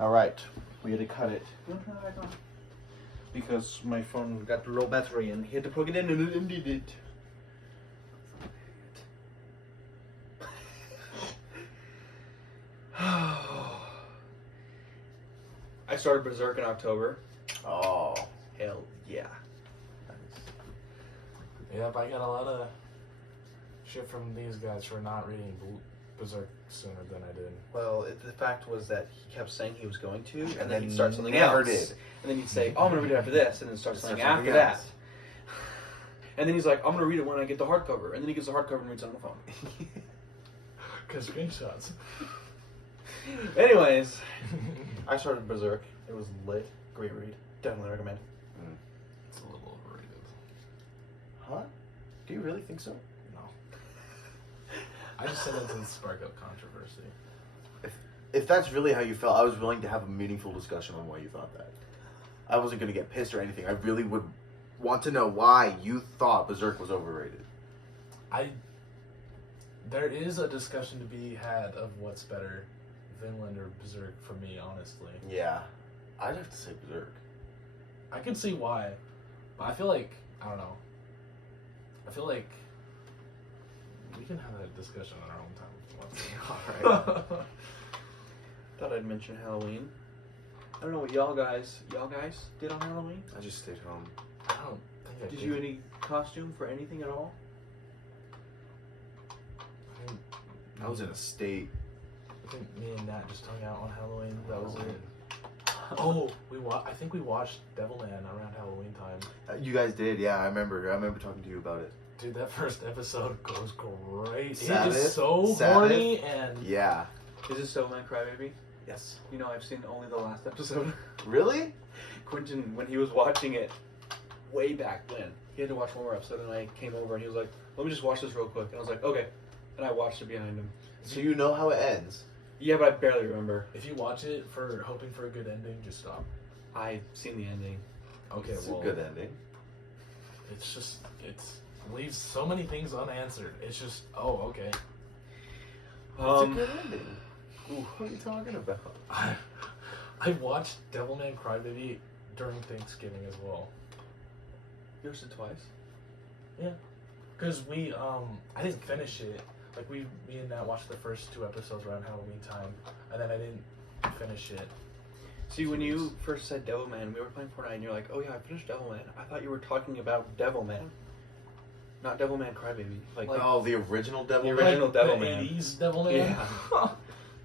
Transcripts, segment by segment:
Alright, we had to cut it. You want to turn it back on? Because my phone got low battery and he had to plug it in and it ended it. I started Berserk in October. Oh. Hell yeah. Yep, I got a lot of shit from these guys for not reading Berserk sooner than I did. Well, the fact was that he kept saying he was going to, and then then he'd start something never else. did. And then he'd say, oh, I'm going to read it after this, and then start something after something that. else. And then he's like, I'm going to read it when I get the hardcover. And then he gets the hardcover and reads it on the phone. Because screenshots. Anyways, I started Berserk. It was lit. Great read. Definitely recommend. It's a little overrated. Huh? Do you really think so? No. I just said that to spark up controversy. If that's really how you felt, I was willing to have a meaningful discussion on why you thought that. I wasn't going to get pissed or anything. I really would want to know why you thought Berserk was overrated. There is a discussion to be had of what's better, Vinland or Berserk, for me, honestly. Yeah. I'd have to say Berserk. I can see why, but I feel like, I don't know. I feel like we can have that discussion on our own time. Alright. Thought I'd mention Halloween. I don't know what y'all guys did on Halloween. I just stayed home. I don't think I Did you any costume for anything at all? I was in a state. I think me and Nat just hung out on Halloween. That was it. Oh, I think we watched Devilman around Halloween time. You guys did, yeah. I remember talking to you about it. Dude, that first episode goes great. Sabbath? It is so Sabbath? horny and Yeah. Is this So Man Crybaby? Yes. You know, I've seen only the last episode. Really? Quentin, when he was watching it way back when, he had to watch one more episode, and I came over and he was like, let me just watch this real quick. And I was like, okay. And I watched it behind him. So you know how it ends? Yeah, but I barely remember. if you watch it for hoping for a good ending, just stop. I've seen the ending. Okay, It's well, a good ending. it's just leaves so many things unanswered. It's just okay. It's a good ending. Ooh. What are you talking about? I watched Devilman Crybaby during Thanksgiving as well. You watched it twice? Yeah, because I didn't finish it. Like me and Nat watched the first 2 episodes around Halloween time, and then I didn't finish it. See, when you first said Devilman, we were playing Fortnite, and you're like, oh yeah, I finished Devilman. I thought you were talking about Devilman. Not Devilman Crybaby. Like Oh, the original Devil The Man? original the Devilman. 80s Devilman. Yeah.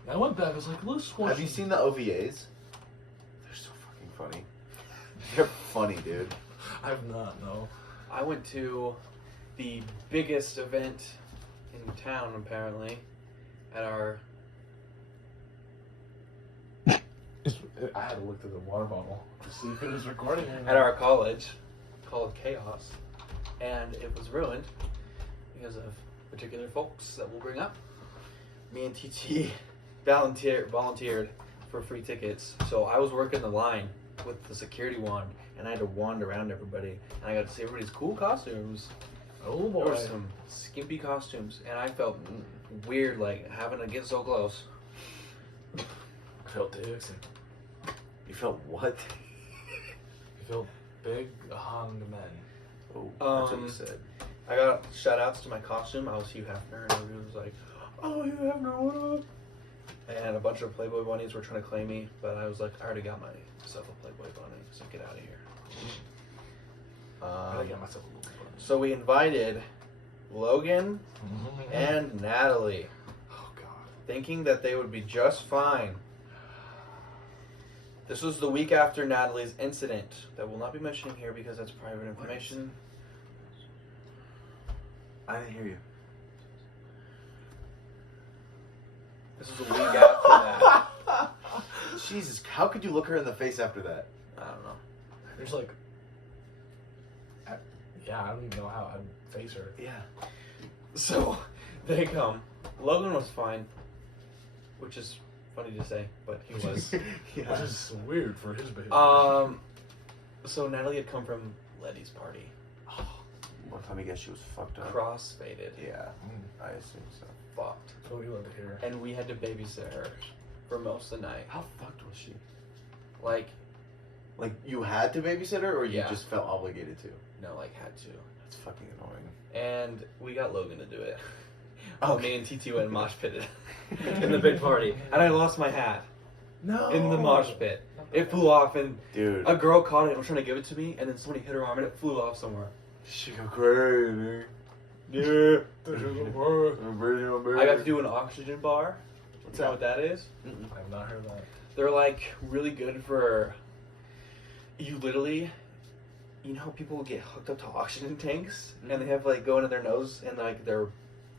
I went back. I was like, let's watch. Have you seen the OVAs? They're so fucking funny. They're funny, dude. I've not. No. I went to the biggest event in town, apparently, at our... I had to look through the water bottle to see if it was recording. at our college called Chaos, and it was ruined because of particular folks that we'll bring up. Me and TT volunteered for free tickets, so I was working the line with the security wand, and I had to wand around everybody, and I got to see everybody's cool costumes. Oh There boy. were some skimpy costumes, and I felt weird, like having to get so close. I felt dicks. You felt what? I felt big hung men. Oh, that's what you said. I got shout outs to my costume. I was Hugh Hefner, and everybody was like, oh, Hugh Hefner, what up? And a bunch of Playboy bunnies were trying to claim me, but I was like, I already got myself a Playboy bunny, so get out of here. I got myself a little bit. So we invited Logan and Natalie, Oh god. thinking that they would be just fine. This was the week after Natalie's incident that we'll not be mentioning here because that's private information. I didn't hear you. This was a week after that. Jesus, how could you look her in the face after that? I don't know. There's like. I don't even know how I'd face her. Yeah. So they come. Logan was fine, which is funny to say, but he was. Which is weird for his behavior. So Natalie had come from Letty's party. What time I guess she was fucked up? Cross-faded. Yeah, I assume so. Fucked. That's what we love to hear. And we had to babysit her. for most of the night. How fucked was she? Like, You had to babysit her, or you Yeah. just felt obligated to? no, like had to. That's fucking annoying. And we got Logan to do it. Oh, me and TT went and mosh pitted in the big party, and I lost my hat No. in the mosh pit. It flew off, and Dude. a girl caught it and was trying to give it to me, and then somebody hit her arm, and it flew off somewhere. She go crazy. Yeah. I I got to do an oxygen bar. What's that? What that is? I've not heard that. They're like really good for. You literally, you know how people get hooked up to oxygen tanks and they have like go into their nose and like their,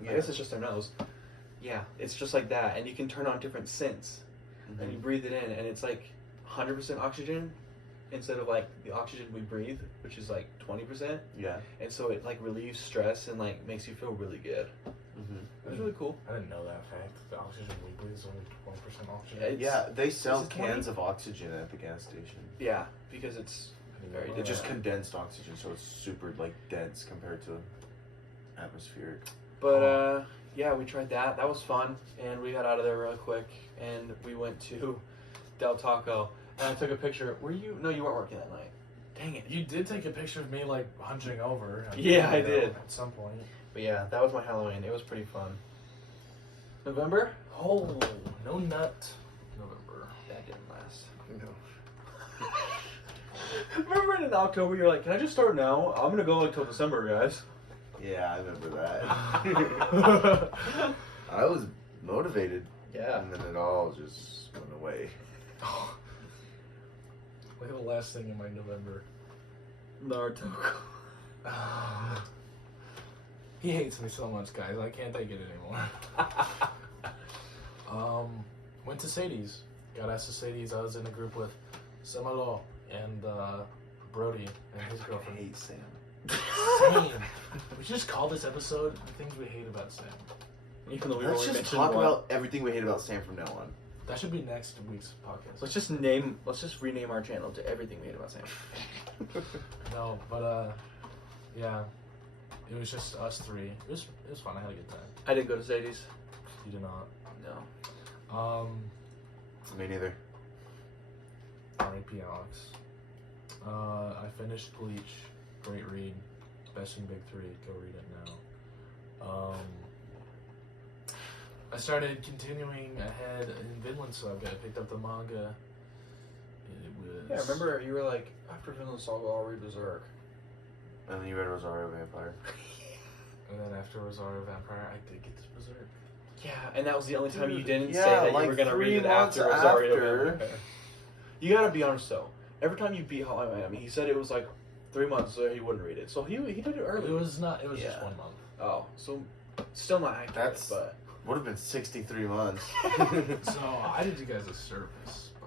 I guess it's just their nose. Yeah, it's just like that, and you can turn on different scents, and you breathe it in, and it's like 100% oxygen instead of like the oxygen we breathe, which is like 20%. Yeah. And so it like relieves stress and like makes you feel really good. It was really cool. I didn't know that fact. The oxygen we breathe is only 20% oxygen. It's- Yeah, they sell is it 20? cans of oxygen at the gas station. Yeah, because it's very It's just different. condensed oxygen, so it's super like dense compared to atmospheric. But yeah, we tried that. That was fun, and we got out of there really quick, and we went to Del Taco, and I took a picture. Were you? No, you weren't working that night. Dang it. You did take a picture of me like hunching over. Yeah, I did. At some point. But yeah, that was my Halloween. It was pretty fun. November? Oh, no nut. November. That didn't last. No. Remember in October, you're like, can I just start now? I'm gonna go like till December, guys. Yeah, I remember that. I was motivated. Yeah. And then it all just went away. Look at the last thing in my November. Naruto. He hates me so much, guys. I can't take it anymore. Went to Sadie's. Got asked to Sadie's. I was in a group with Samalo and Brody and his I girlfriend. hate Sam. Sam. We should just call this episode "The Things We Hate About Sam." Even though we Let's only just mentioned talk one. about everything we hate about Sam from now on. That should be next week's podcast. Let's just rename our channel to Everything We Hate About Sam. No, but yeah, it was just us three. It was fun. I had a good time. I didn't go to Sadie's. You did not. No. Me neither. R.I.P. Alex. I finished Bleach. Great read. Best in Big Three. Go read it now. I started continuing ahead in Vinland Saga. I picked up the manga. It was... Yeah, remember you were like, after Vinland Saga, I'll read Berserk. And then you read Rosario Vampire. And then after Rosario Vampire, I did get to Berserk. Yeah, and that was the only time you Dude, didn't yeah, say that like you were going to 3 read it months after Rosario after. Vampire. You gotta be honest though. Every time you beat How I Miami, he said it was like 3 months so he wouldn't read it. So he did it early. It was not. It was just Yeah. 1 month. Oh, so still not accurate, That's- but... Would have been 63 months. So I did you guys a service by.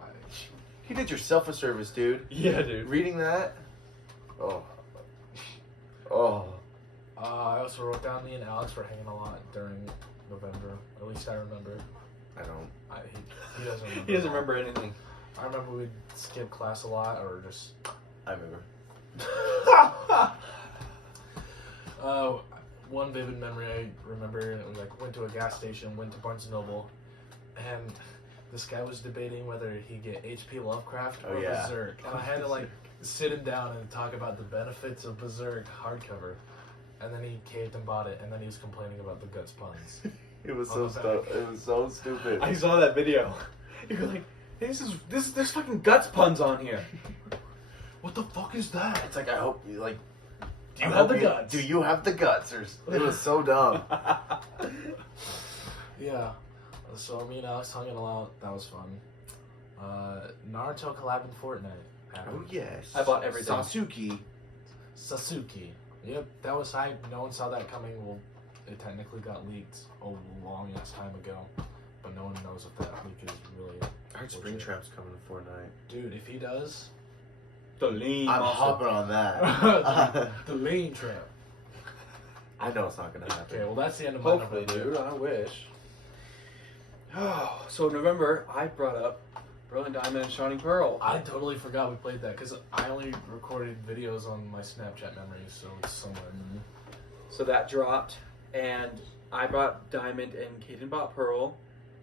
You did yourself a service, dude. Yeah, dude. Reading that? Oh. Oh. I also wrote down me and Alex were hanging a lot during November. At least I remember. I don't. He doesn't remember. He doesn't remember anything. I remember we'd skip class a lot or just. I remember. One vivid memory I remember, we like went to a gas station, went to Barnes & Noble, and this guy was debating whether he'd get H.P. Lovecraft or Oh, yeah. Berserk. And I had to like sit him down and talk about the benefits of Berserk hardcover. And then he caved and bought it, and then he was complaining about the guts puns. It was On so the back. It was so stupid. I saw that video. You're like, there's fucking guts puns on here. What the fuck is that? It's like I hope you like. Do you have the guts? Do you have the guts? It was so dumb. Yeah. So me and Alex hung it a lot. That was fun. Naruto collab in Fortnite. Oh yes. I bought everything. Sasuke. Sasuke. Yep, that was hype. No one saw that coming. Well, it technically got leaked a long ass time ago, but no one knows if that leak is really. I heard Springtrap's coming to Fortnite. Dude, if he does, The lean I'm muscle. hopping on that. the lane trap. I know it's not gonna happen. Okay, well that's the end of my Hopefully, November. dude. I wish. Oh, so November, I brought up Brilliant Diamond and Shining Pearl. I totally forgot we played that because I only recorded videos on my Snapchat memories, so it's somewhere. So that dropped, and I bought Diamond, and Kaden bought Pearl,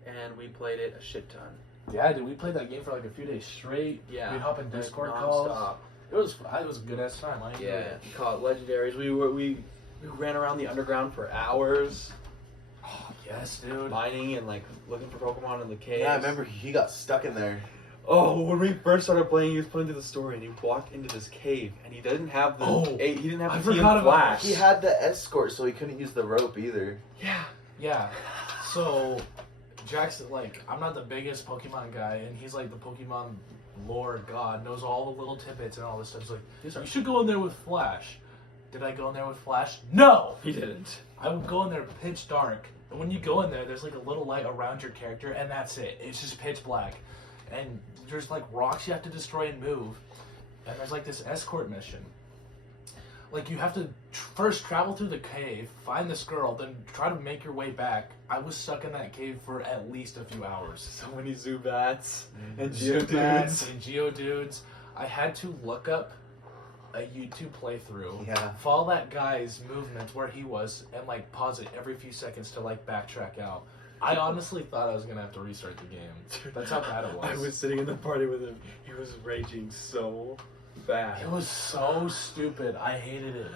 and we played it a shit ton. Yeah, dude, we played that game for like a few days straight. Yeah, We'd hop in like, Discord nonstop. calls. It was a good ass time. I enjoyed Yeah, it. we caught legendaries. We ran around the underground for hours, Oh, yes, dude. mining and like looking for Pokemon in the caves. Yeah, I remember he got stuck in there. Oh, when we first started playing, he was playing through the story, and he walked into this cave, and he didn't have the he didn't have I the key forgot and about flash. He had the escort, so he couldn't use the rope either. Yeah. Yeah. So, Jackson, like, I'm not the biggest Pokemon guy, and he's like the Pokemon lore god, knows all the little tidbits and all this stuff. He's like, you should go in there with Flash. Did I go in there with Flash? No! He didn't. I would go in there pitch dark. And when you go in there, there's like a little light around your character, and that's it. It's just pitch black. And there's like rocks you have to destroy and move. And there's like this escort mission. Like you have to first travel through the cave, find this girl, then try to make your way back. I was stuck in that cave for at least a few hours. So many Zubats and Zubats Geodudes. and Geodudes. I had to look up a YouTube playthrough, Yeah. follow that guy's movements where he was, and like pause it every few seconds to like backtrack out. I honestly thought I was gonna have to restart the game. That's how bad it was. I was sitting in the party with him. He was raging so bad. It was so stupid. I hated it.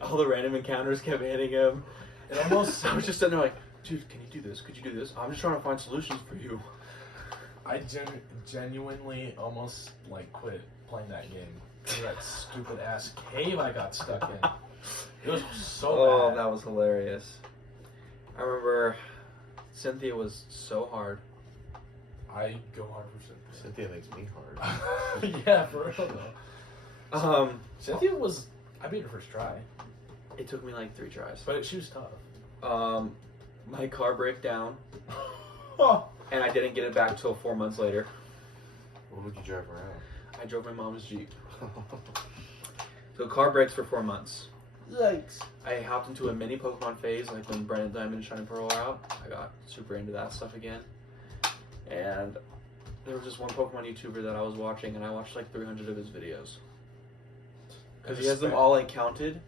All the random encounters kept hitting him. It almost. I was just sitting there like, dude, can you do this? Could you do this? I'm just trying to find solutions for you. I genuinely almost like quit playing that game because of that stupid ass cave I got stuck in. It was so bad. That was hilarious. I remember Cynthia was so hard. I go hard for Cynthia makes me hard. Cynthia. Yeah, for real though. Cynthia was. I beat her first try, It took me like 3 tries. but she was tough. My car broke down, Oh. and I didn't get it back till 4 months later. What would you drive around? I drove my mom's Jeep. So car breaks for 4 months. Yikes. I hopped into a mini Pokemon phase, like when Brilliant Diamond and Shining Pearl were out. I got super into that stuff again. And there was just one Pokemon YouTuber that I was watching, and I watched like 300 of his videos. Because he has them all like counted.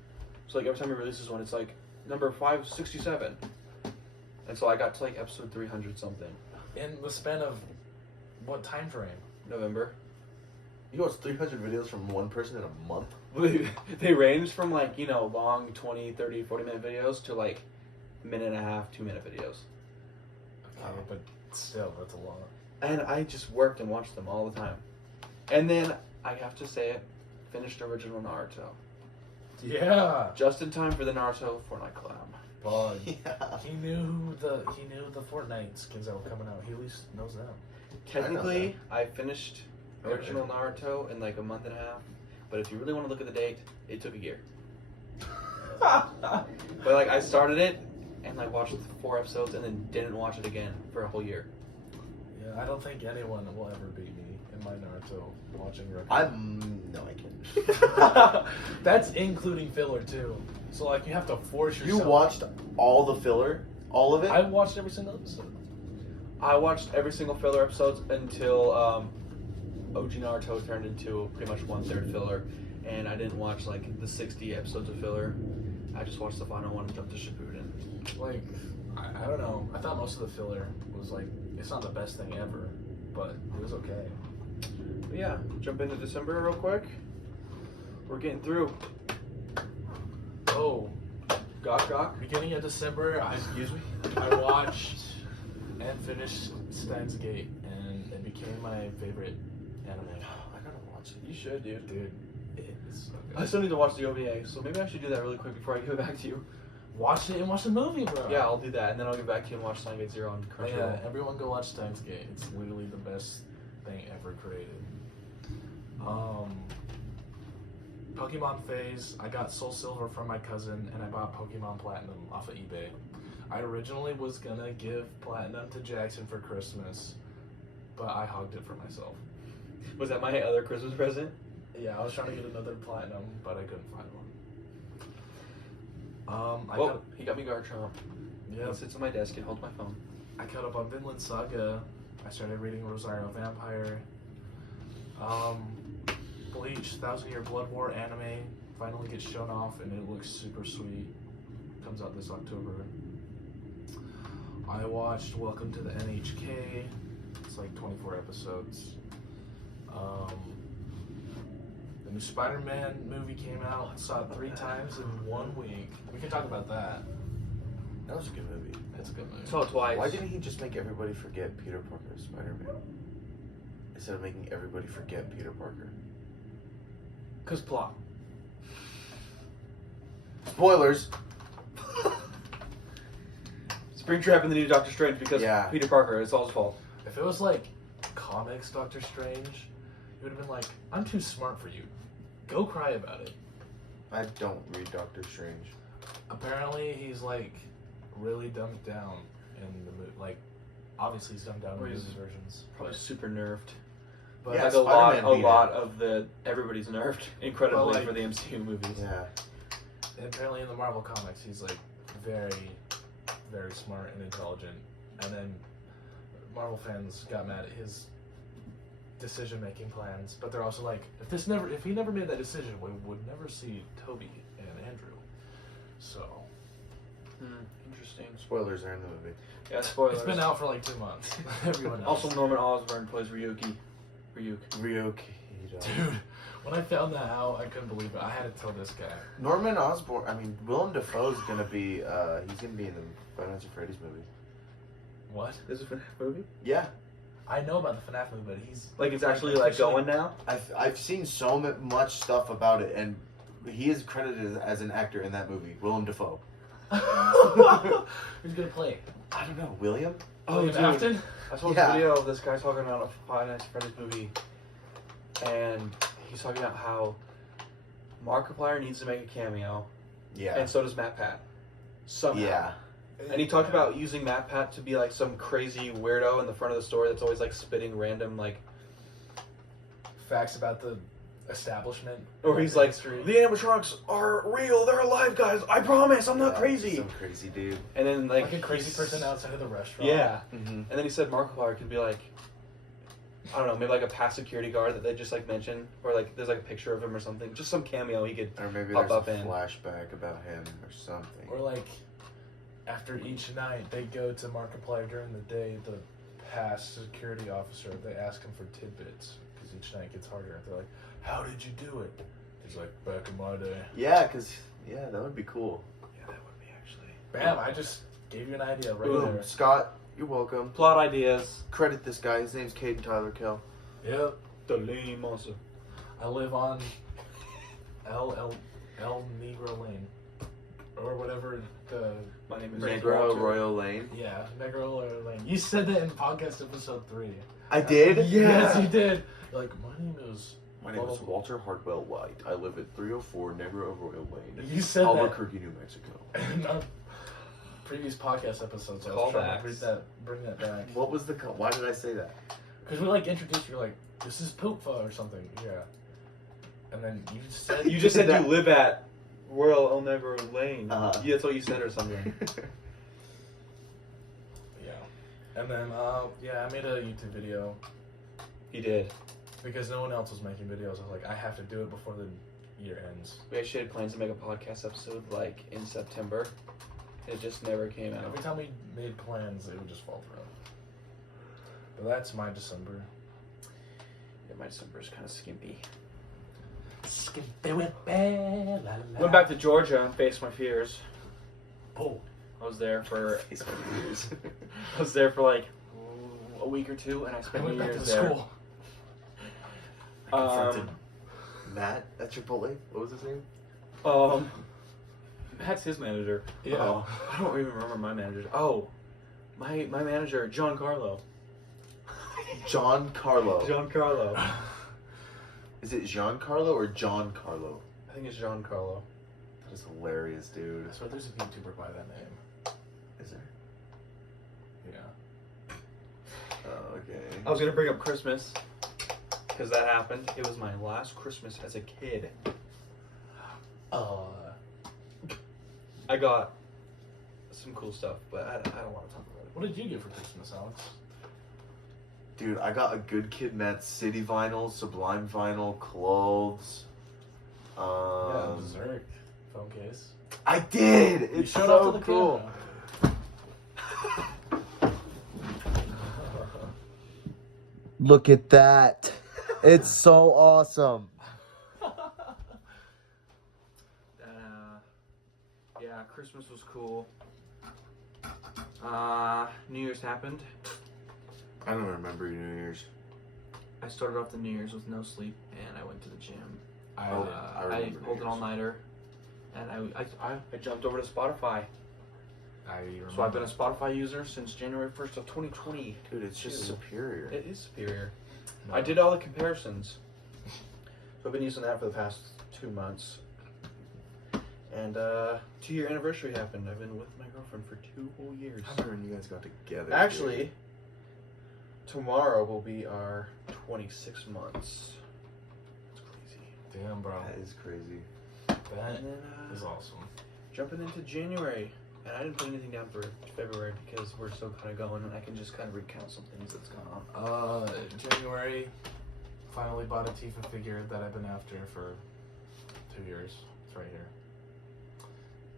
So like every time he releases one, it's like number 567. And so I got to like episode 300 something. In the span of what time frame? November. You watch 300 videos from one person in a month? They range from like, you know, long 20, 30, 40-minute videos to like minute and a half, 2-minute videos. Okay, but still, that's a lot. And I just worked and watched them all the time. And then, I have to say it, finished original Naruto. Yeah. Just in time for the Naruto Fortnite collab. Bud. Yeah. He knew the Fortnite skins that were coming out. He at least knows them. Technically, I finished original Naruto in like a month and a half. But if you really want to look at the date, it took a year. But like, I started it and like watched 4 episodes and then didn't watch it again for a whole year. Yeah, I don't think anyone will ever beat me in my Naruto watching record. No, I can't. That's including filler too. So like, you have to force yourself. You watched all the filler? All of it? I watched every single episode. I watched every single filler episodes until OG Naruto turned into pretty much 1/3 filler, and I didn't watch like the 60 episodes of filler. I just watched the final one and jumped to Shippuden. Like, I don't know. I thought most of the filler was like, it's not the best thing ever, but it was okay. But yeah, jump into December real quick. We're getting through. Oh, Gok. beginning of December, Excuse me. I watched and finished Steins Gate, and it became my favorite anime. I gotta watch it. You should, dude. Dude, it's so I good. still need to watch the OVA, so maybe I should do that really quick before I get back to you. Watch it and watch the movie, bro. Yeah, I'll do that, and then I'll get back to you and watch Steins Gate Zero on But Crunchyroll. yeah, everyone go watch Steins Gate. It's literally the best thing ever created. Pokemon phase, I got Soul Silver from my cousin, and I bought Pokemon Platinum off of eBay. I originally was gonna give Platinum to Jackson for Christmas, but I hogged it for myself. Was that my other Christmas present? Yeah, I was trying to get another Platinum, but I couldn't find one. He got me Garchomp. Yeah, He sits on my desk and holds my phone. I caught up on Vinland Saga. I started reading Rosario Vampire. Bleach, 1,000 Year Blood War anime finally gets shown off, and it looks super sweet. Comes out this October. I watched Welcome to the NHK. It's like 24 episodes. The new Spider-Man movie came out. Saw it 3 times in 1 week. We can talk about that. That was a good movie. It's a good movie. Saw it twice. Why didn't he just make everybody forget Peter Parker as Spider-Man? Instead of making everybody forget Peter Parker. Cause plot. Spoilers! Springtrap in the new Doctor Strange because Yeah. Peter Parker. It's all his fault. If it was like comics Doctor Strange, it would have been like, I'm too smart for you. Go cry about it. I don't read Doctor Strange. Apparently, he's like really dumbed down in the movie. Like, obviously, he's dumbed down in the movie versions. Probably super nerfed. But Yeah, like Spider-Man a beat lot of the everybody's nerfed incredibly Well, like- for the MCU movies. Yeah. and apparently, in the Marvel comics, he's like very, very smart and intelligent. And then Marvel fans got mad at his decision-making plans, but they're also like, if he never made that decision, we would never see Toby and Andrew. So Interesting. Spoilers are in the movie. Yeah, spoilers. it's been out for like 2 months. Everyone knows. Also, Norman Osborn plays Ryuki. Ryuk. Dude, when I found that out, I couldn't believe it. I had to tell this guy. Norman Osborn. I mean, Willem Dafoe's gonna be. He's gonna be in the Five Nights at Freddy's movie. What? Is it a movie? Yeah. I know about the FNAF movie, but he's Like it's actually like going now. I've seen so much stuff about it, and he is credited as an actor in that movie. Willem Dafoe. Who's gonna play? I don't know. William. William dude. Afton? I saw a Yeah. video of this guy talking about a Five Nights at Freddy's movie, and he's talking about how Markiplier needs to make a cameo, Yeah. and so does Matt Pat. Somehow. Yeah. And he talked about using Matt Pat to be like some crazy weirdo in the front of the store that's always like spitting random like. Facts about the establishment. Or he's like, history. the animatronics are real, they're alive, guys. I promise, I'm not Yeah, crazy. Some crazy dude. And then like a crazy he's- person outside of the restaurant. Yeah. Mm-hmm. And then he said Markiplier could be like, I don't know, maybe like a past security guard that they just like mention, or like there's like a picture of him or something, just some cameo he could. Or maybe Pop there's up a in. flashback about him or something. Or like, after each night, they go to Markiplier during the day, the past security officer, they ask him for tidbits, because each night gets harder. They're like, how did you do it? He's like, back in my day. Yeah, that would be cool. Yeah, that would be actually. Bam, I just gave you an idea right Boom. there. Scott, you're welcome. Plot ideas. Credit this guy. His name's Caden Tyler Kell. Yep. The lame monster. I live on El Negro Lane. Or whatever the... My name is Negro Walter. Royal Lane. Yeah, Negro Lane. You said that in podcast episode 3. I did? Yes, you did. You're like, my name is... My name is Walter Hartwell White. I live at 304 Negro Royal Lane. You said that. Albuquerque, New Mexico. In our previous podcast episodes, I was trying Callbacks. to bring that back. What was the... Why did I say that? Because we like introduced you, like, this is Poopfa or something. Yeah. And then you said... You just said that. you live at Royal El Negro Lane. Uh-huh. Yeah, that's what you said or something. Yeah. And then, I made a YouTube video He did. because no one else was making videos. I was like, I have to do it before the year ends. We actually had plans to make a podcast episode like in September. It just never came out. Every time we made plans, it would just fall through. But that's my December. Yeah, my December is kind of skimpy. Went Went back to Georgia and faced my fears. Oh. I was there for Face my ears. I was there for like a week or two, and I I spent went New back to Year's the there. school. I confronted Matt at Chipotle. What was his name? That's his manager. Yeah. Oh, I don't even remember my manager. Oh, my manager, John Carlo. John Carlo. John Carlo. Is it Giancarlo or John Carlo? I think it's John Carlo. That is hilarious, dude. I swear there's a YouTuber by that name. Is there? Yeah. Oh, okay. I was gonna bring up Christmas because that happened. It was my last Christmas as a kid. I got some cool stuff, but I don't want to talk about it. What did you get for Christmas, Alex? Dude, I got a Good Kid Mets City vinyl, Sublime vinyl, clothes. Yeah, Berserk phone case. I did. You It's showed so up to the cool. camera. Look at that. It's so awesome. Yeah, Christmas was cool. New Year's happened. I don't remember New Year's. I started off the New Year's with no sleep, and I went to the gym. I I pulled an all-nighter, and I jumped over to Spotify. So I've been a Spotify user since January 1st of 2020. Dude, it's just superior. It is superior. No. I did all the comparisons. So I've been using that for the past 2 months. And 2-year anniversary happened. I've been with my girlfriend for 2 whole years. I remember when you guys got together. Actually, tomorrow will be our 26 months. It's crazy. Damn, bro. That is crazy. That And then, is awesome. jumping into January. And I didn't put anything down for February because we're still kind of going, and I can just kind of recount some things that's gone on. January, finally bought a Tifa figure that I've been after for 2 years. It's right here.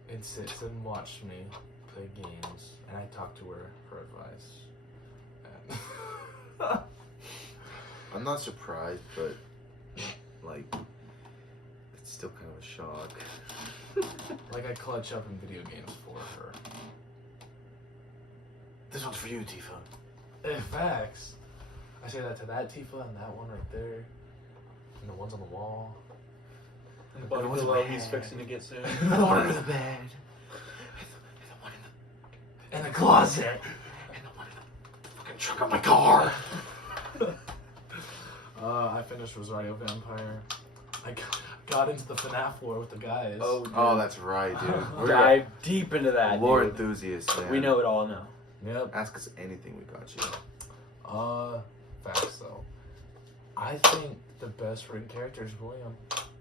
It sits and watches me play games, and I talk to her for advice. And I'm not surprised, but like, it's still kind of a shock. like I clutch up in video games for her. This one's for you, Tifa. Facts. I say that to that Tifa and that one right there, and the ones on the wall. And the bottom one's below in the he's bed. fixing to get soon. The one under the bed. And the closet. And the one in the fucking trunk of my car. I finished Rosario Vampire. I got into the FNAF war with the guys. Oh, that's right, dude. We're dive deep into that. Lore Dude. enthusiasts, man. We know it all now. Yep. Ask us anything, we got you. Facts though. I think the best written character is William.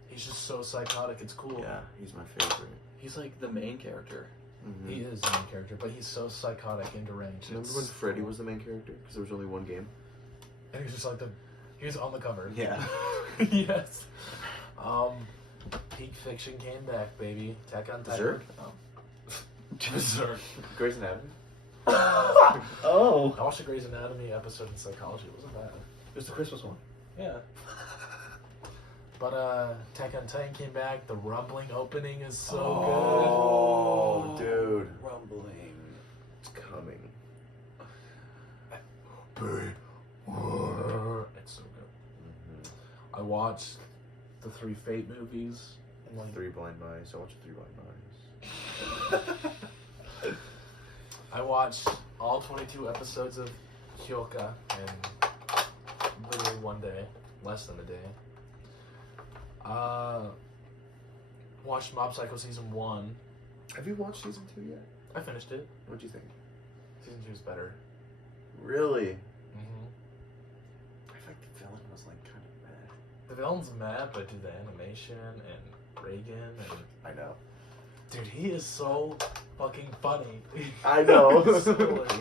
He's just so psychotic, it's cool. Yeah, he's my favorite. He's like the main character. Mm-hmm. He is the main character, but he's so psychotic and deranged. Remember It's when Freddy cool. was the main character? Because there was only one game? And he was just like he was on the cover. Yeah. Yes. Peak Fiction came back, baby. Attack on Titan. Berserk? Berserk. Grey's Anatomy? Oh. I watched the Grey's Anatomy episode in psychology. It wasn't bad. It was the Christmas one. Yeah. But Attack on Titan came back. The rumbling opening is so Oh, dude. Rumbling. It's coming. good. It's so good. Mm-hmm. I watched the 3 Fate movies. And like 3 Blind Mice. I watched 3 Blind Mice. I watched all 22 episodes of Hyoka in literally one day, less than a day. Watched Mob Psycho season 1. Have you watched season 2 yet? I finished it. What'd you think? Season 2 is better. Really? Mm-hmm. I feel like the villain was like kind of meh. The villain's mad, but dude, the animation and Reagan and I know. dude, he is so fucking funny. I know. So funny.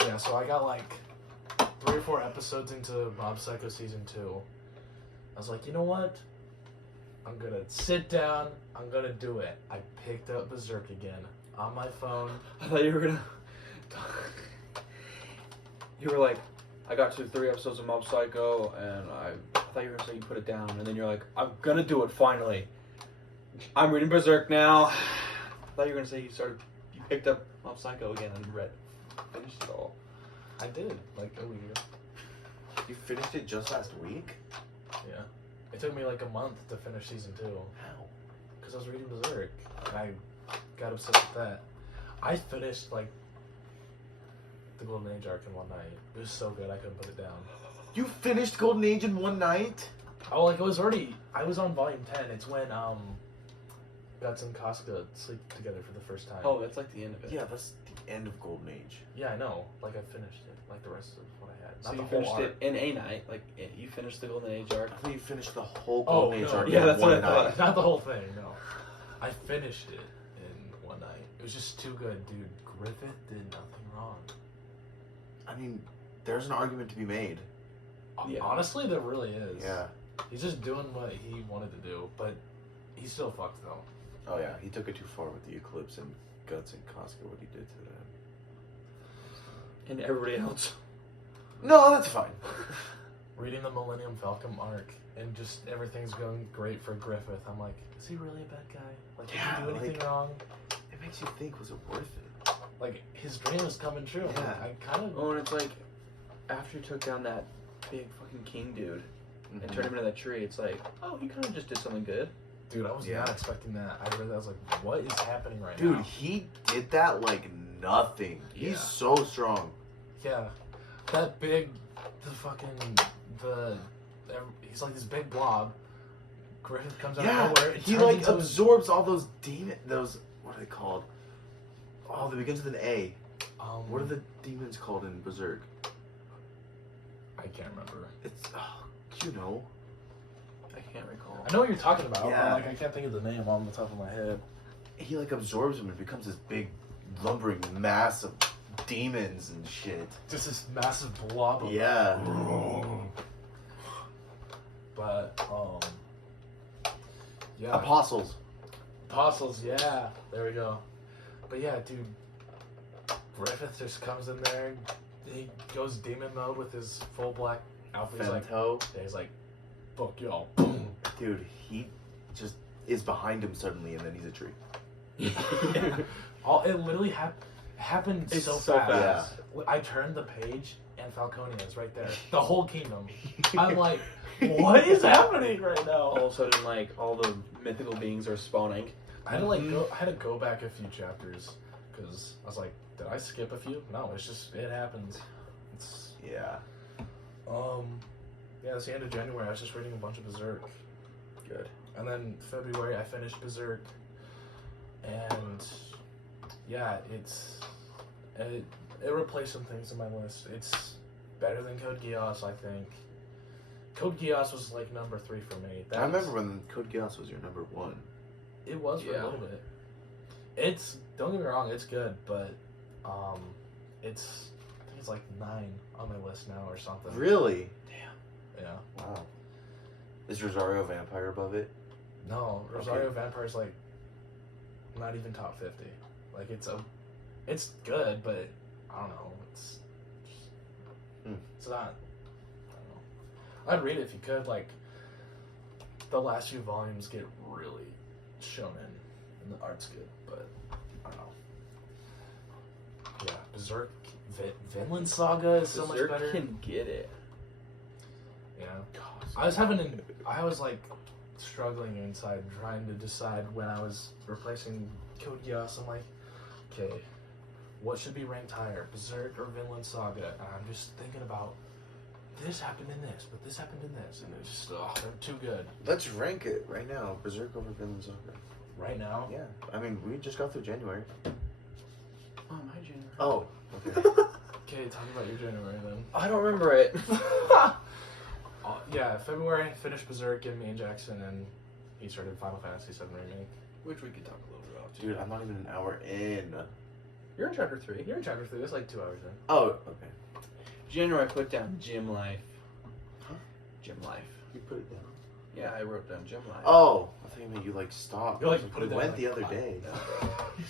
Yeah, so I got like 3 or 4 episodes into Mob Psycho season 2. I was like, you know what? I'm gonna sit down. I'm gonna do it. I picked up Berserk again on my phone. I thought you were gonna. You were like, I got to 3 episodes of Mob Psycho, and I thought you were gonna say you put it down, and then you're like, I'm gonna do it finally. I'm reading Berserk now. I thought you were gonna say you picked up Mob Psycho again and finished it all. I did, like a week ago. You finished it just last week? Yeah. It took me like a month to finish season 2. How? Because I was reading Berserk. And I got obsessed with that. I finished like the Golden Age arc in one night. It was so good I couldn't put it down. You finished Golden Age in one night? Oh, like I was on volume 10. It's when Guts and Casca sleep together for the first time. Oh, that's like the end of it. Yeah, that's the end of Golden Age. Yeah, I know. Like I finished it. Like the rest of what I had. So Not you the whole finished arc. it in a night, like you finished the Golden Age arc. I thought you finished the whole Oh, Golden Age no. arc Yeah, in that's one what I thought. night. Not the whole thing, no. I finished it in one night. It was just too good, dude. Griffith did nothing wrong. I mean, there's an argument to be made. Yeah. Honestly, there really is. Yeah. He's just doing what he wanted to do, but he's still fucked though. Oh yeah, he took it too far with the Eclipse and Guts and Casca, what he did to them. and everybody else. No, that's fine. Reading the Millennium Falcon arc, and just everything's going great for Griffith. I'm like, is he really a bad guy? Like, did Yeah, he do anything wrong? It makes you think, was it worth it? Like, his dream is coming true. Yeah. I kind of. Oh, and it's like, after he took down that big fucking king dude and turned him into that tree, it's like, oh, he kind of just did something good. Dude, I was not expecting that. I read that. I was like, what is happening right Dude, now? he did that like nothing. Yeah. He's so strong. Yeah. That big. He's like this big blob. Griffith comes out of nowhere. And he turns like into absorbs all those what are they called? Oh, they begins with an A. What are the demons called in Berserk? I can't remember. It's, you know. I can't recall. I know what you're talking about, Yeah. but like I can't think of the name on the top of my head. He like absorbs them and becomes this big, lumbering mass of demons and shit. Just this massive blob of Yeah. But yeah. Apostles. Apostles, yeah. There we go. But yeah, dude, Griffith just comes in there. He goes demon mode with his full black outfit. He's like, fuck y'all. Boom. Dude, he just is behind him suddenly, and then he's a tree. It literally happened It's so so fast. I turned the page, and Falconia is right there. The whole kingdom. I'm like, what is happening right now? All of a sudden, like, all the mythical beings are spawning. I had to go back a few chapters because I was like, did I skip a few? No, it's just it happens. It's Yeah. yeah. It's the end of January. I was just reading a bunch of Berserk. Good. And then February I finished Berserk, and yeah, it replaced some things in my list. It's better than Code Geass, I think. Code Geass was like number 3 for me. I remember when Code Geass was your number 1. It was for a little bit. Don't get me wrong, it's good, but I think it's like 9 on my list now or something. Really? Yeah. Wow. Is Rosario Vampire above it? No, Rosario Vampire's like not even top 50. Like it's good, but I don't know. It's not. I don't know. I'd read it if you could. Like the last few volumes get really shonen, and the art's good, but I don't know. Yeah, Berserk, Vinland Saga is so much Berserk better. can get it. Yeah. I was like struggling inside, trying to decide when I was replacing Code Geass. I'm like, okay, what should be ranked higher, Berserk or Vinland Saga? And I'm just thinking about this happened in this, but this happened in this, and it's just they're too good. Let's rank it right now. Berserk over Vinland Saga. Right now? Yeah. I mean, we just got through January. Oh, my January. Oh. Okay. Okay, talk about your January then. I don't remember it. Yeah, February finished Berserk and me and Jackson, and he started Final Fantasy VII Remake. Which we could talk a little bit about. Dude, I'm not even an hour in. You're in chapter 3. You're in chapter 3. It's like 2 hours in. Oh, okay. January, I put down gym life. Huh? Gym life. You put it down. Yeah, I wrote down gym life. Oh, I think you like stopped. You like put it we down, went like, the other day.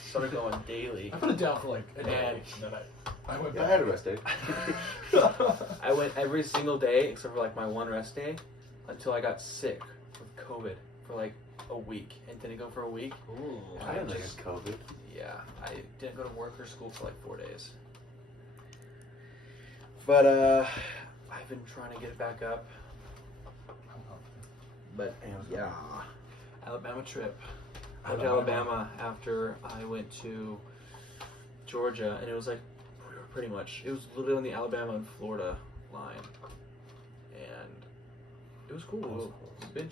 Started going daily. I put it down for like a day, and then I went Yeah, I back. had a rest day. I went every single day except for like my one rest day until I got sick with COVID for like a week. And didn't go for a week. Ooh. I didn't think it's COVID. Yeah, I didn't go to work or school for like 4 days. But I've been trying to get it back up. But yeah, Alabama trip. I went to Alabama after I went to Georgia, and it was like pretty much, it was literally on the Alabama and Florida line, and it was cool. The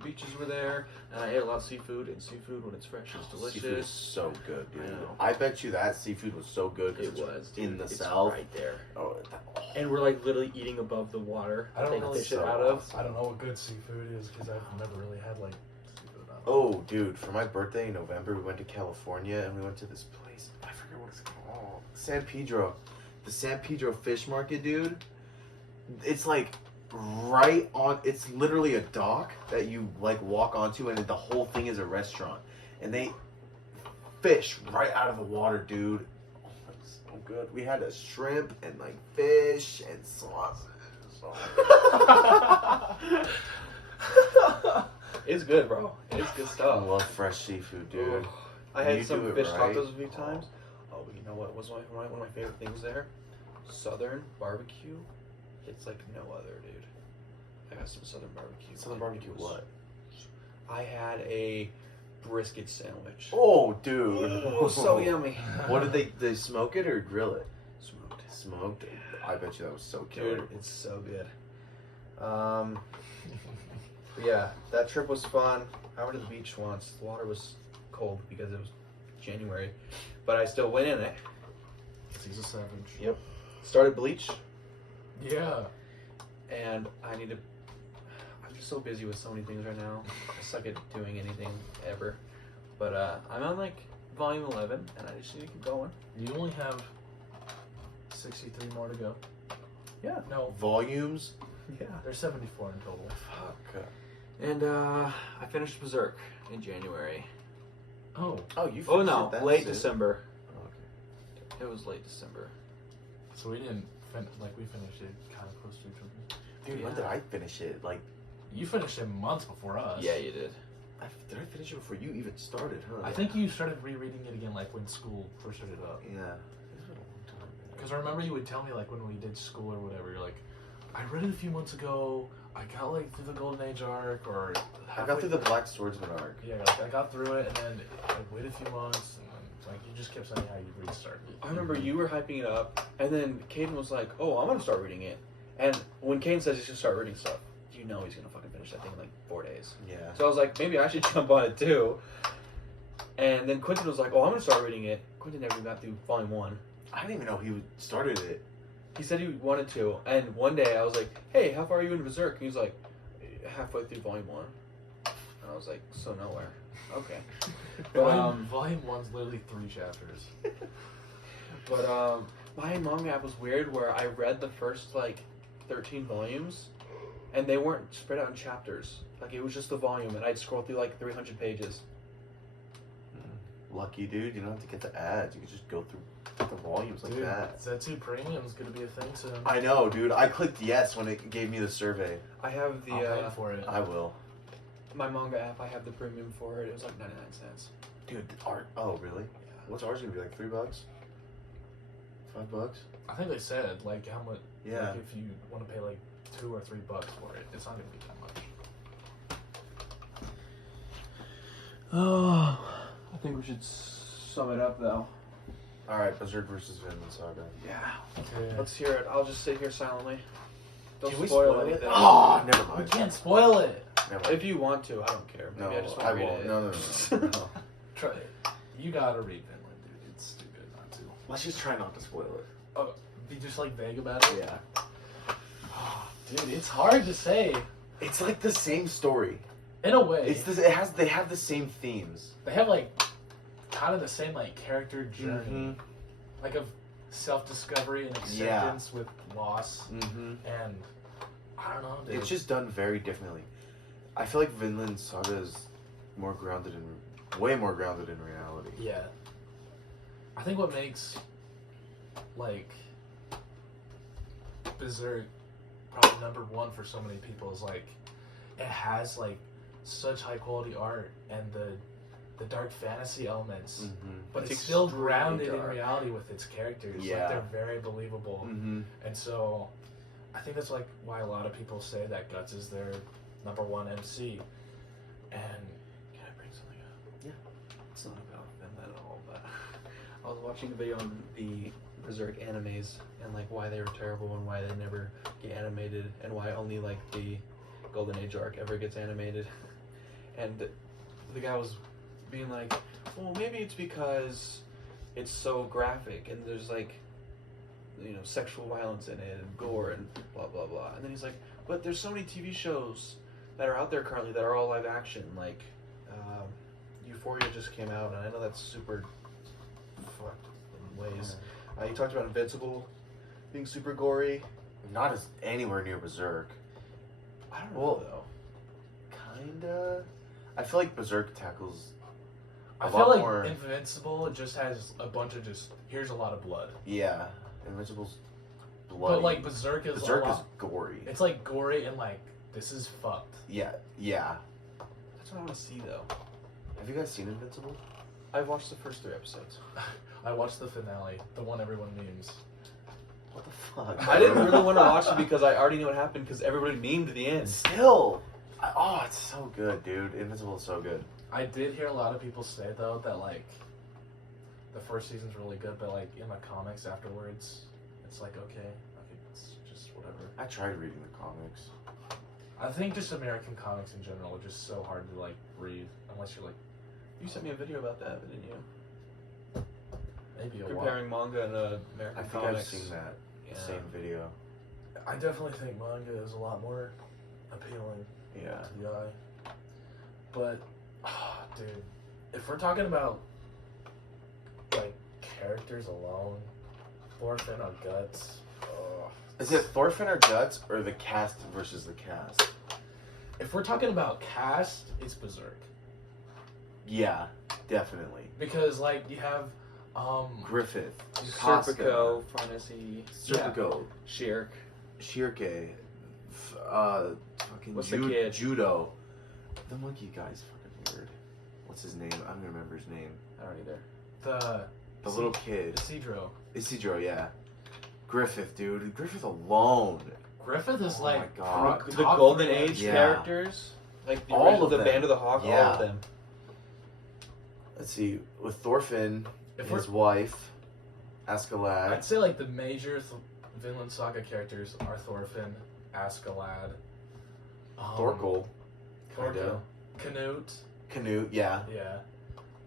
beaches were there, and I ate a lot of seafood, and seafood when it's fresh is delicious. Seafood is so good, dude. I know. I bet you that seafood was so good. 'Cause It was in dude. the It's south. right there, Oh, and we're like literally eating above the water. I don't they really fish it so out of. awesome. I don't know what good seafood is because I've never really had like seafood. Oh, dude, for my birthday in November, we went to California and we went to this place. I forget what it's called. San Pedro. The San Pedro Fish Market, dude. It's like right on, it's literally a dock that you like walk onto, and the whole thing is a restaurant. And they fish right out of the water, dude. Oh good. We had a shrimp and like fish and sausage. It's good, bro. It's good I stuff. love fresh seafood, dude. I had You some do it fish right. tacos a few times. Oh, but you know what was one of my favorite things there? Southern barbecue. It's like no other, dude. I got some Southern barbecue. Southern It barbecue was- what? I had a brisket sandwich. Oh, dude. Oh, so yummy. What did they smoke it or grill it? Smoked. Smoked? I bet you that was so killer. Dude, it's so good. Yeah, that trip was fun. I went to the beach once. The water was cold because it was January, but I still went in it. He's a savage. Yep. Started bleach, Yeah. and I'm just so busy with so many things right now. I suck at doing anything ever. But I'm on like volume 11, and I just need to keep going. You only have 63 more to go. Yeah. No, Volumes? Yeah. there's 74 in total. Fuck. And I finished Berserk in January. Oh, Oh, you Oh finished no, it? That's late it? December. Oh, okay. It was late December. so we didn't we finished it kind of close to each other. Dude, when Yeah. did I finish it? Like, You finished it months before us. Yeah, you did. did I finish it before you even started, huh? I think you started rereading it again like when school first started up. Yeah. It's been a long time, man. Because I remember you would tell me like when we did school or whatever, you're like, I read it a few months ago. I got like through the Golden Age arc, or I got through the Black Swordsman arc. Yeah, like, I got through it, and then I waited a few months, and then like you just kept saying how you restarted it. I remember you were hyping it up, and then Caden was like, "Oh, I'm gonna start reading it." And when Caden says he's gonna start reading stuff, you know he's gonna fucking finish that thing in like 4 days. Yeah. So I was like, maybe I should jump on it too. And then Quentin was like, "Oh, I'm gonna start reading it." Quentin never got through volume 1. I didn't even know he started it. He said he wanted to, and one day I was like, "Hey, how far are you in Berserk?" And he was like, "Halfway through volume 1." And I was like, "So nowhere." Okay. But Volume 1's literally 3 chapters. But my manga app was weird where I read the first like 13 volumes and they weren't spread out in chapters. Like it was just the volume and I'd scroll through like 300 pages. Lucky dude, you don't have to get the ads. You can just go through the volumes like Dude, that. Zetsu Premium's gonna be a thing soon. I know, dude. I clicked yes when it gave me the survey. I have the I'll pay for it. I will. my manga app. I have the premium for it. It was like 99 cents. Dude, art. Oh, really? Yeah. What's ours gonna be like? $3? $5? I think they said like how much. Yeah. Like, if you want to pay like $2 or $3 for it, it's not gonna be that much. Oh, I think we should sum it up though. All right, Berserk versus Vinland Saga. Yeah. Okay. Let's hear it. I'll just sit here silently. Don't Can we spoil spoil it? anything. Oh, never We mind. can't spoil it. Never mind. If you want to, I don't care. No, Maybe I just I won't read won't. it. No. No. Try it. You gotta read Vinland, dude. It's too good not to. Let's just try not to spoil it. Oh, be just like vague about it. Yeah. Dude, it's hard to say. It's like the same story. In a way, It's they have the same themes. they have like kind of the same like character journey, Mhm. like of self-discovery and acceptance with loss, Mm-hmm. and I don't know, dude. It's just done very differently. I feel like Vinland Saga is way more grounded in reality. Yeah. I think what makes like Berserk probably number one for so many people is like it has like such high quality art and the dark fantasy elements, Mm-hmm. but It's it's still extremely grounded in dark. reality with its characters. Yeah. Like they're very believable, Mm-hmm. and so I think that's like why a lot of people say that Guts is their number one MC. And Can I bring something up? Yeah. It's not about them at all, but I was watching a video on the Berserk animes and like why they were terrible and why they never get animated and why only like the Golden Age arc ever gets animated. And the guy was being like, well, maybe it's because it's so graphic and there's like, you know, sexual violence in it and gore and blah blah blah. And then he's like, but there's so many TV shows that are out there currently that are all live action. Like Euphoria just came out, and I know that's super fucked in ways. You talked about Invincible being super gory. Not as anywhere near Berserk. I don't know Well, though. Kinda. I feel like Berserk tackles. I A feel lot like more. Invincible just has a bunch of here's a lot of blood. Yeah, Invincible's bloody. But like Berserk is Berserk a is lot. gory. It's like gory and like this is fucked. Yeah. That's what I want to see though. Have you guys seen Invincible? I've watched the first 3 episodes. I watched the finale, the one everyone memes. What the fuck? I didn't really want to watch it because I already knew what happened because everybody memed the end. Still. Oh, it's so good, dude. Invincible is so good. I did hear a lot of people say though that like the first season's really good, but like in the comics afterwards, it's like okay, it's just whatever. I tried reading the comics. I think just American comics in general are just so hard to like read unless you're like You sent me a video about that, didn't you? maybe a Comparing manga and American I think comics. I've seen that Yeah. same video. I definitely think manga is a lot more appealing Yeah. to the eye. But, dude, if we're talking about like characters alone, Thorfinn or Guts, Is it Thorfinn or Guts or the cast versus the cast? if we're talking about cast, it's Berserk Yeah, definitely. because like you have Griffith, Serpico, Farnese, Serpico, Shirk. Shirke, fucking What's the kid? Judo. The monkey guy's fucking weird. What's his name? I don't remember his name. I don't either. the Little kid. Isidro. Isidro, yeah. Griffith, dude. Griffith alone. Griffith is Oh like my God. The top Golden three Age Yeah. characters, like the All original, of the them. Band of the Hawk, all Yeah. of them. Let's see. With Thorfinn, If his we're- wife, Askeladd. I'd say like the major Vinland Saga characters are Thorfinn, Askeladd, Thorkel. Thorkel, Kinda. Canute. Canute, yeah. Yeah.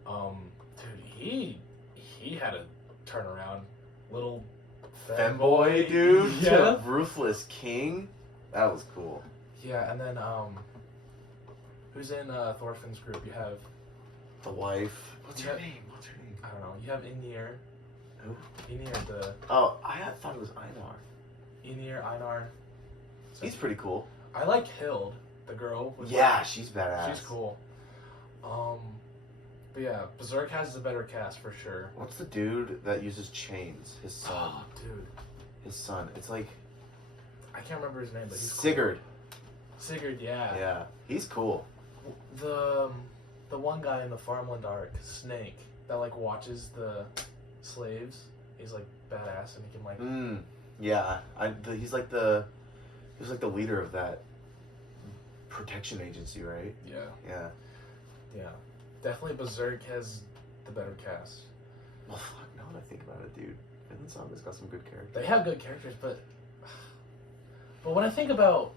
Dude, he had a turnaround. Little Femboy, dude. Yeah. Ruthless King. That was cool. Yeah, and then who's in Thorfinn's group? You have The wife. What's her Yeah. name? What's her name? I don't know. You have Inir. Who? Inir the Oh, I thought it was Einar. Inir Einar. He's pretty cool. I like Hild, the girl. With Yeah, she's badass. she's cool. But yeah, Berserk has the better cast for sure. What's the dude that uses chains? His son. Oh, dude, His son. It's like I can't remember his name, but he's Sigurd. Cool. Sigurd, yeah. Yeah, he's cool. The one guy in the Farmland arc, Snake, that like watches the slaves. He's like badass, and he can like. Yeah. He was like the leader of that protection agency, right? Yeah. Yeah. Yeah. Definitely Berserk has the better cast. Well, fuck. Now that I think about it, dude, Vinland Saga's got some good characters. They have good characters, but when I think about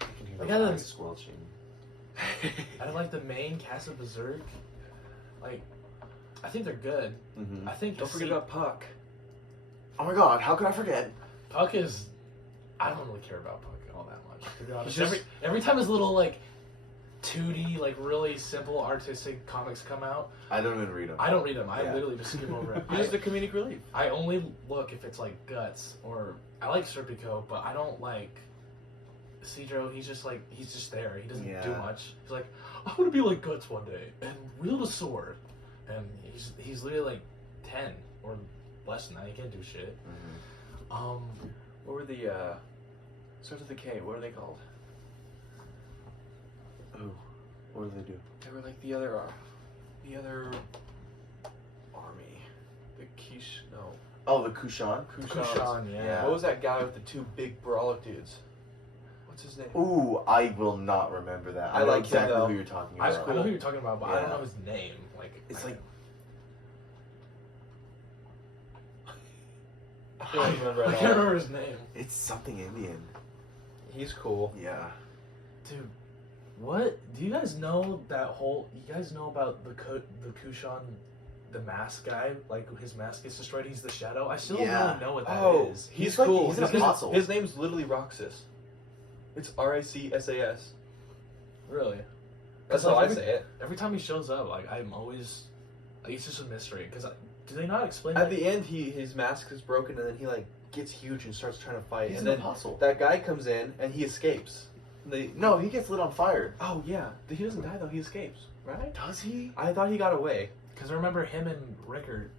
I can hear I the gotta- eyes squelching. I like the main cast of Berserk, like I think they're good. Mm-hmm. I think Don't forget about Puck. Oh my god, how could I forget? Puck is. I don't really care about Puck all that much. To be honest, He's just- every time his little like 2D like really simple artistic comics come out, I don't even read them. I don't read them. I Yeah. literally just skim over it. He's just a comedic relief. I only look if it's like Guts or I like Serpico, but I don't like Cedro. He's just there. He doesn't do Yeah. much. He's like, I want to be like Guts one day and wield a sword, and he's literally like 10 or less than that. He can't do shit. Mm-hmm. What were the starts with the K? What are they called? Oh, what do they do? They were like the other army. The Quiche, no. Oh, the Kushan. Kushan, yeah. What was that guy with the 2 big Brawlic dudes? What's his name? Ooh, I will not remember that. I know like him, exactly though. who you're talking I about. know who you're talking about, but I don't Yeah. know his name. Like It's like I can't remember I at can't all. remember his name. it's something Indian. He's cool. Yeah. Dude, what? Do you guys know that whole? You guys know about the Kushan, the mask guy? Like his mask gets destroyed. He's the shadow. I still don't Yeah. really know what that Oh, is. he's like- cool. he's an his, apostle. his name's literally Roxas. It's Racsas. Really? That's Like, how I every- say it. Every time he shows up, like I'm always, like, it's just a mystery. Because do they not explain? At that? the end, his mask is broken, and then he like gets huge and starts trying to fight. He's and an then apostle. that guy comes in and he escapes. No, he gets lit on fire. Oh yeah, he doesn't die though. He escapes, right? Does he? I thought he got away. Because I remember him and Rickard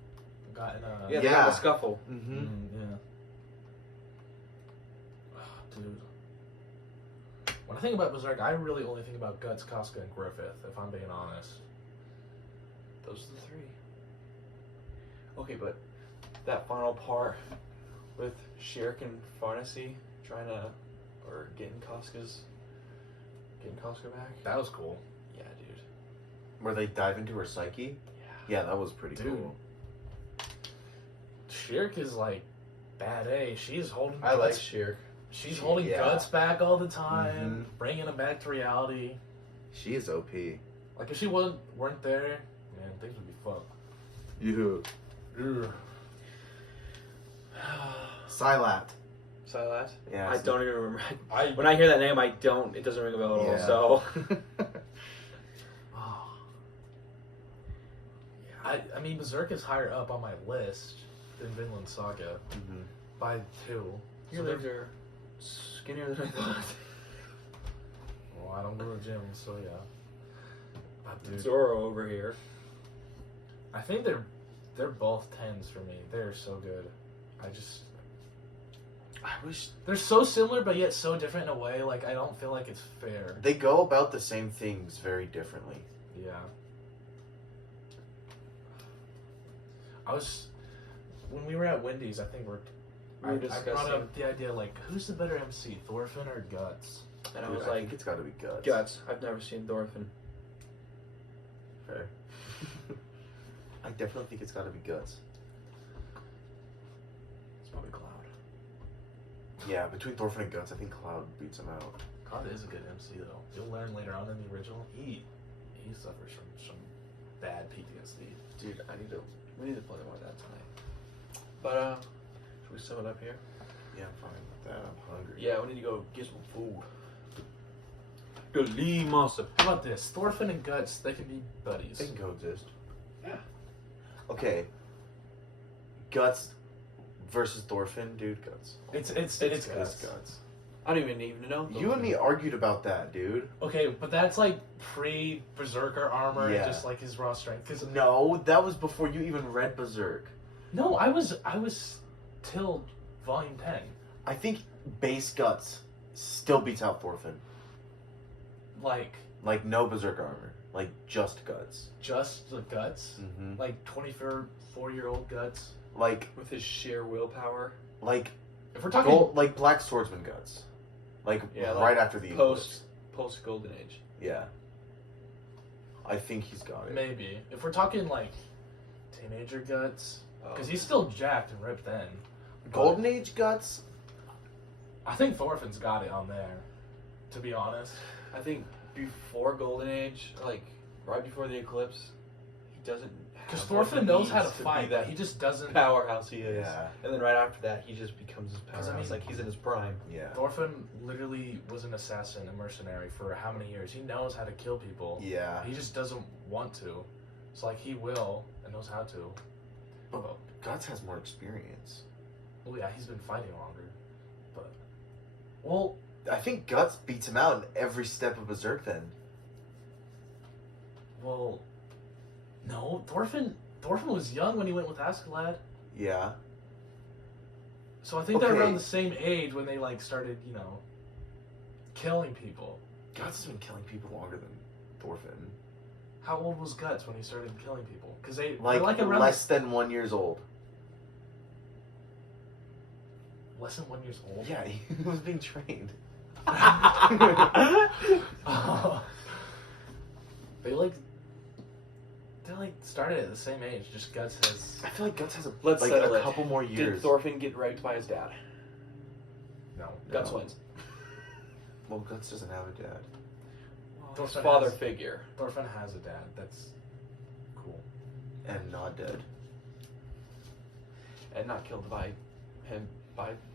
got in a... Yeah, they got in a scuffle. Mm-hmm. Yeah. Oh, dude. When I think about Berserk, I really only think about Guts, Casca, and Griffith, if I'm being honest. Those are the three. Okay, but that final part with Shirk and Pharnacy trying to, or getting Casca back. That was cool. Yeah, dude. Where they dive into her psyche? Yeah. Yeah, that was pretty Dude. cool. Shirk is like bad A. She's holding. I like Guts. Shirk. She's holding yeah. Guts back all the time, Mhm. bringing him back to reality. She is OP. Like if she weren't there, man, things would be fucked. You. Ugh. Silat. Silat? Yeah. I don't even remember. I When I hear that name, it doesn't ring a bell at all. Yeah. So. Oh. I mean, Berserk is higher up on my list than Vinland Saga Mm-hmm. by 2. Your So legs they're- are skinnier than I thought. well, I don't go to the gym, so yeah. But dude, Zoro over here. I think they're both 10s for me. They're so good. I wish They're so similar, but yet so different in a way. Like I don't feel like it's fair. they go about the same things very differently. Yeah. When we were at Wendy's, I think We were I brought discussing, up the idea like, who's the better MC, Thorfinn or Guts? and I Dude, was I like, think it's got to be Guts. Guts. I've never seen Thorfinn. Fair. I definitely think it's got to be Guts. It's probably Cloud. Yeah, between Thorfinn and Guts, I think Cloud beats him out. Cloud is a good MC though. You'll learn later on in the original. He suffers from some bad PTSD. Dude, we need to play more of that tonight. But, should we sum it up here? Yeah, I'm fine with that. I'm hungry. Yeah, we need to go get some food. Good lean monster. How about this? Thorfinn and Guts, they can be buddies. They can coexist. Yeah. Okay. Guts versus Thorfinn, dude. Guts. It's It's Guts. Guts. I don't even need to know. You and me argued about that, dude. Okay, but that's like pre-Berserker armor Yeah. and just like his raw strength. Cause No, that was before you even read Berserk. no, I was till volume 10. I think base Guts still beats out Thorfinn. Like Like, no Berserk armor. Like, just Guts. just the Guts. Mm-hmm. Like 24-year-old Guts. Like, With his sheer willpower. like, If we're talking like Black Swordsman Guts. Like, Yeah, right like after the Eclipse. Post Golden Age. Yeah. I think he's got it. maybe if we're talking like teenager Guts, because Oh. he's still jacked and ripped then. Golden Age Guts? I think Thorfinn's got it on there. To be honest. I think before Golden Age, like right before the Eclipse, he doesn't. Because have what Thorfinn he knows how to needs fight. be that He just doesn't. powerhouse he is. Yeah. And then right after that, he just becomes his 'Cause, powerhouse. I mean- Like he's in his prime. Yeah. Thorfinn literally was an assassin, a mercenary for how many years? He knows how to kill people. Yeah. He just doesn't want to. It's like he will and knows how to. But Guts has more experience. Well, yeah, he's been fighting longer. But well, I think Guts beats him out in every step of Berserk then. no, Thorfinn was young when he went with Askeladd. Yeah. So I think they're Okay. around the same age when they like started, killing people. Guts has been killing people longer than Thorfinn. How old was Guts when he started killing people? Because they're Like, like around less than 1 year old. less than 1 year old. Yeah, he was being trained. They started at the same age. Just Guts has I feel like Guts has Let's a settle it. couple more Did years. Thorfinn get raped by his dad? no. Guts No. wins. Well, Guts doesn't have a dad. His Thorfinn father has- figure. Thorfinn has a dad. That's cool. And not dead. And not killed by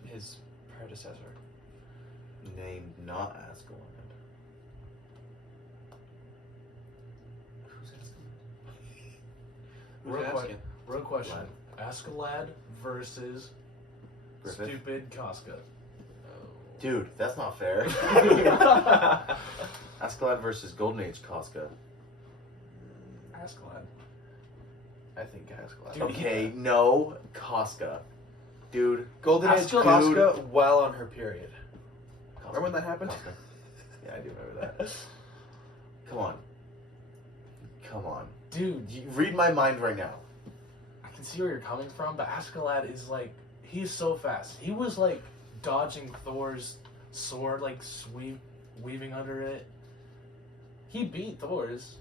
his predecessor. Named not Askeladd. Who's Askeladd? Who's Real quick. asking? Real question: Askeladd versus Griffith? stupid Casca. Dude, that's not fair. Askeladd versus Golden Age Casca. Askeladd. I think Askeladd. Dude, Okay, no, Casca. Dude. Golden Age Askeladd- Casca while on her period. Casca. Remember when that happened? Casca. Yeah, I do remember that. Come on. Come on. Dude, You read my mind right now. I can see where you're coming from, but Askeladd is like, he's so fast. He was like dodging Thor's sword, like weaving under it. He beat Thor's.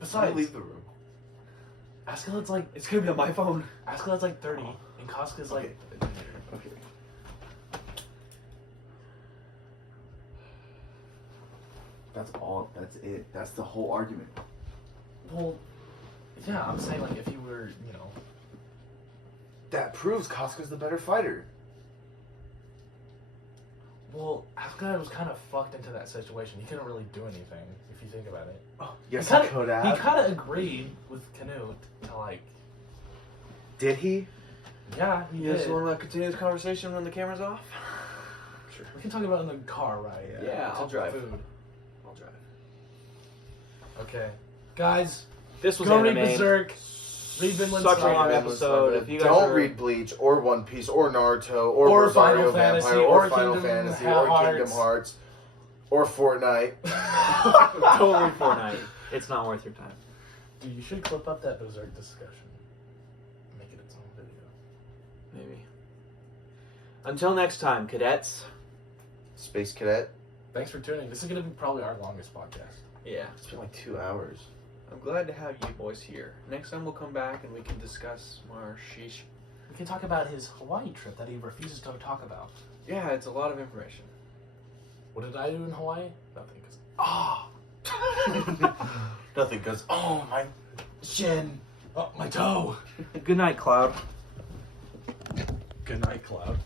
Besides, leave the room. Askeladd's like, It's gonna be on my phone. Askeladd's like 30, and Casca's like, Okay. That's all. That's it. That's the whole argument. well, yeah, I'm saying like if you were, That proves Casca's the better fighter. well, Askeladd was kind of fucked into that situation. He couldn't really do anything, if you think about it. Oh, yes, he he kinda, could He have. kind of agreed with Canute to like, Did he? yeah, he You guys did. want to continue this conversation when the camera's off? Sure. We can talk about it in the car, right? Yeah, I'll To drive. Food. I'll drive. Okay, guys, This was go read Animane. Berserk. Read Vinland Such a Saga. long episode. If you guys Don't are- read Bleach or One Piece or Naruto or, Or Rosario Final Fantasy, Vampire or or Final Kingdom Fantasy or Hearts. Kingdom Hearts or Fortnite. Don't read Fortnite. It's not worth your time. Dude, you should clip up that Berserk discussion. Make it its own video. Maybe. Until next time, cadets. Space Cadet. Thanks for tuning. This is going to be probably our longest podcast. Yeah. It's been like 2 hours. I'm glad to have you boys here. Next time we'll come back and we can discuss more sheesh. We can talk about his Hawaii trip that he refuses to talk about. Yeah, it's a lot of information. What did I do in Hawaii? Nothing. Nothing, because, oh, my shin. Oh, my toe. Good night, Cloud. Good night, Cloud.